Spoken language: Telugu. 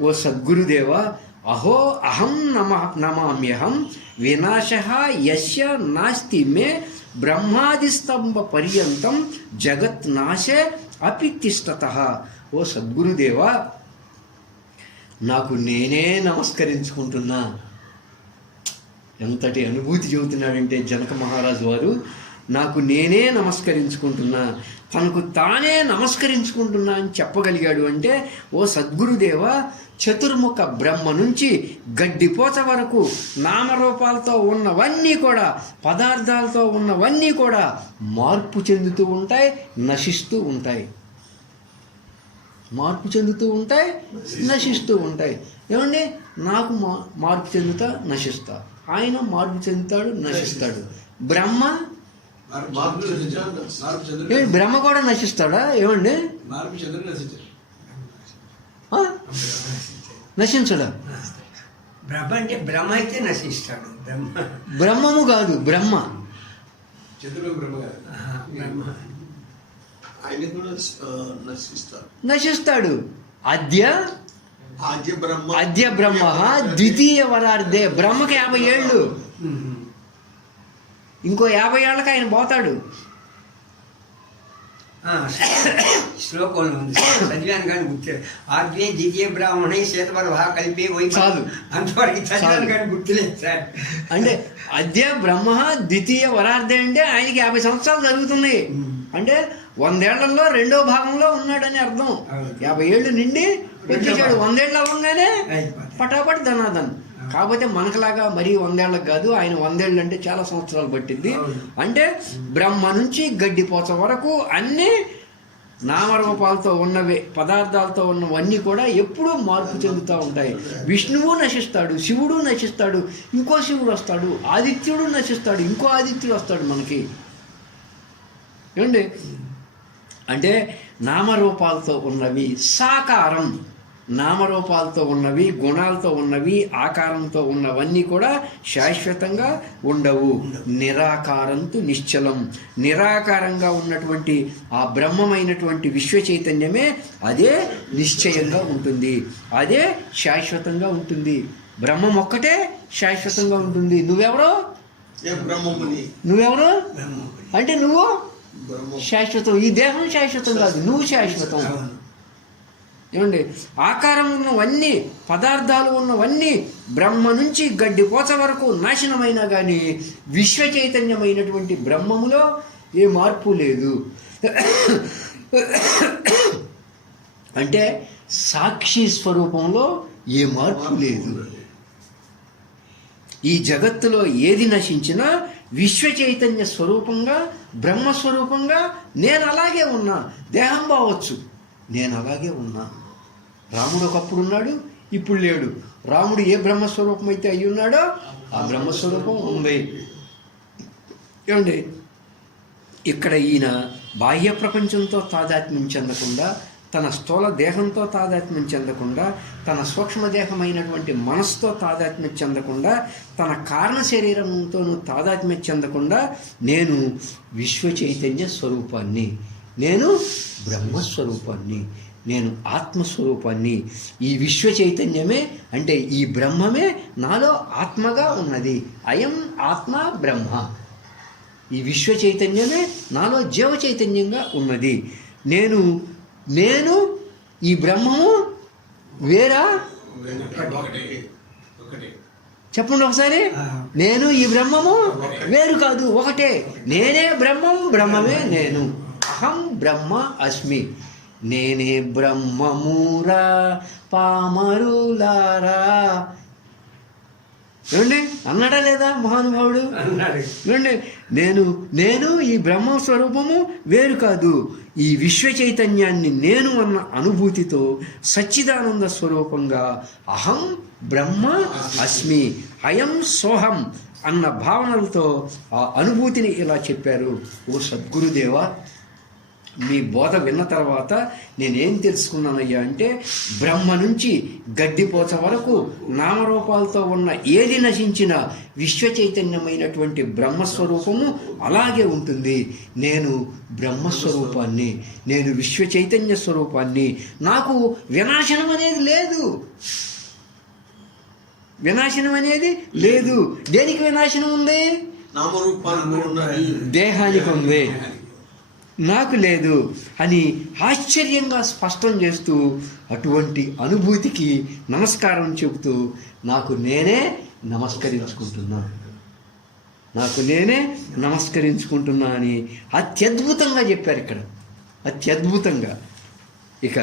ఓ సద్గురుదేవ అహో అహం నమ నమామ్యహం వినాశ యస్య నాస్తి మే బ్రహ్మాదిస్తంభ పర్యంతం జగత్ నాశే అపితిష్టత ఓ సద్గురుదేవ నాకు నేనే నమస్కరించుకుంటున్నా. ఎంతటి అనుభూతి చెబుతున్నాడంటే జనక మహారాజు వారు నాకు నేనే నమస్కరించుకుంటున్నా తనకు తానే నమస్కరించుకుంటున్నా అని చెప్పగలిగాడు అంటే ఓ సద్గురుదేవ చతుర్ముఖ బ్రహ్మ నుంచి గడ్డిపోత వరకు నామరూపాలతో ఉన్నవన్నీ కూడా పదార్థాలతో ఉన్నవన్నీ కూడా మార్పు చెందుతూ ఉంటాయి నశిస్తూ ఉంటాయి. మార్పు చెందుతూ ఉంటాయి నశిస్తూ ఉంటాయి. ఏమండి? నాకు మా మార్పు చెందుతా నశిస్తా. ఆయన మార్పు చెందుతాడు నశిస్తాడు. బ్రహ్మ బ్రహ్మ కూడా నశిస్తాడా? ఏమండి? నశించాడు. బ్రహ్మ అంటే బ్రహ్మ అయితే నశిస్తాడు. బ్రహ్మ. బ్రహ్మము కాదు బ్రహ్మ. ఆయన కూడా నశిస్తారు నశిస్తాడు. అద్య ఆద్య? బ్రహ్మ. అద్య బ్రహ్మ ద్వితీయ వరార్ధే. బ్రహ్మకి యాభై ఏళ్ళు. ఇంకో యాభై ఏళ్ళకి ఆయన పోతాడు శ్లోకంలో ఉంది చదివాను కానీ గుర్తు ఆద్య ద్వితీయ బ్రాహ్మణ శ్వేతవర భా కలిపి పోయి చాలు. అంతవరకు చదివాను. కానీ గుర్తులేదు సార్ అంటే అద్య బ్రహ్మ ద్వితీయ వరార్ధే అంటే ఆయనకి యాభై సంవత్సరాలు జరుగుతున్నాయి. అంటే వందేళ్ళలో రెండో భాగంలో ఉన్నాడని అర్థం. యాభై ఏళ్ళు నిండి వచ్చేసాడు వందేళ్ళు అవ్వగానే. పటాపట్ ధనాదన్ కాకపోతే మనకులాగా మరీ వందేళ్ళకి కాదు ఆయన వందేళ్ళు అంటే చాలా సంవత్సరాలు పట్టింది. అంటే బ్రహ్మ నుంచి గడ్డిపోచ వరకు అన్ని నామరూపాలతో ఉన్నవే పదార్థాలతో ఉన్నవన్నీ కూడా ఎప్పుడూ మార్పు చెందుతూ ఉంటాయి. విష్ణువు నశిస్తాడు శివుడు నశిస్తాడు ఇంకో శివుడు వస్తాడు ఆదిత్యుడు నశిస్తాడు ఇంకో ఆదిత్యుడు వస్తాడు మనకి. ఏమండి? అంటే నామరూపాలతో ఉన్నవి సాకారం. నామరూపాలతో ఉన్నవి గుణాలతో ఉన్నవి ఆకారంతో ఉన్నవన్నీ కూడా శాశ్వతంగా ఉండవు. నిరాకారంతు నిశ్చలం. నిరాకారంగా ఉన్నటువంటి ఆ బ్రహ్మమైనటువంటి విశ్వ చైతన్యమే అదే నిశ్చయంగా ఉంటుంది. అదే శాశ్వతంగా ఉంటుంది. బ్రహ్మం ఒక్కటే శాశ్వతంగా ఉంటుంది. నువ్వెవరో? నువ్వెవరు? అంటే నువ్వు? శాశ్వతం. ఈ దేహం శాశ్వతం కాదు. నువ్వు శాశ్వతం. ఏమండి? ఆకారం ఉన్నవన్నీ పదార్థాలు ఉన్నవన్నీ బ్రహ్మ నుంచి గడ్డిపోచ వరకు నాశనమైనా కానీ విశ్వ చైతన్యమైనటువంటి బ్రహ్మములో ఏ మార్పు లేదు. అంటే సాక్షి స్వరూపంలో ఏ మార్పు లేదు. ఈ జగత్తులో ఏది నశించినా విశ్వ చైతన్య స్వరూపంగా బ్రహ్మస్వరూపంగా నేను అలాగే ఉన్నా. దేహం బావచ్చు. నేను అలాగే ఉన్నా. రాముడు ఒకప్పుడు ఉన్నాడు ఇప్పుడు లేడు. రాముడు ఏ బ్రహ్మస్వరూపం అయితే అయి ఉన్నాడో ఆ బ్రహ్మస్వరూపం ఉంది. ఏమండి? ఇక్కడ ఈయన బాహ్య ప్రపంచంతో తాదాత్మ్యం చెందకుండా తన స్థూల దేహంతో తాదాత్మ్యం చెందకుండా తన సూక్ష్మదేహమైనటువంటి మనస్సుతో తాదాత్మ్యం చెందకుండా తన కారణ శరీరంతోనూ తాదాత్మ్యం చెందకుండా నేను విశ్వ చైతన్య స్వరూపాన్ని నేను బ్రహ్మస్వరూపాన్ని నేను ఆత్మస్వరూపాన్ని ఈ విశ్వ చైతన్యమే అంటే ఈ బ్రహ్మమే నాలో ఆత్మగా ఉన్నది. అయం ఆత్మ బ్రహ్మ. ఈ విశ్వ చైతన్యమే నాలో జీవ చైతన్యంగా ఉన్నది. నేను నేను ఈ బ్రహ్మము వేరా? చెప్పండి ఒకసారి. నేను ఈ బ్రహ్మము వేరు కాదు ఒకటే. నేనే బ్రహ్మము బ్రహ్మమే నేను. అహం బ్రహ్మ అస్మి. నేనే బ్రహ్మమురా పామరులారా. ఏమండి? అన్నాడా లేదా మహానుభావుడు? ఏమండి? నేను నేను ఈ బ్రహ్మ స్వరూపము వేరు కాదు. ఈ విశ్వ చైతన్యాన్ని నేను అన్న అనుభూతితో సచ్చిదానంద స్వరూపంగా అహం బ్రహ్మ అస్మి అయం సోహం అన్న భావనలతో ఆ అనుభూతిని ఇలా చెప్పారు. ఓ సద్గురుదేవా మీ బోధ విన్న తర్వాత నేనేం తెలుసుకున్నానయ్యా అంటే బ్రహ్మ నుంచి గడ్డిపోత వరకు నామరూపాలతో ఉన్న ఏది నశించిన విశ్వ చైతన్యమైనటువంటి బ్రహ్మస్వరూపము అలాగే ఉంటుంది. నేను బ్రహ్మస్వరూపాన్ని నేను విశ్వ చైతన్య స్వరూపాన్ని నాకు వినాశనం అనేది లేదు. వినాశనం అనేది లేదు. దేనికి వినాశనం ఉంది? దేహానికి ఉంది. నాకు లేదు అని ఆశ్చర్యంగా స్పష్టం చేస్తూ అటువంటి అనుభూతికి నమస్కారం చెబుతూ నాకు నేనే నమస్కరించుకుంటున్నా. నాకు నేనే నమస్కరించుకుంటున్నా అని అత్యద్భుతంగా చెప్పారు ఇక్కడ. అత్యద్భుతంగా. ఇక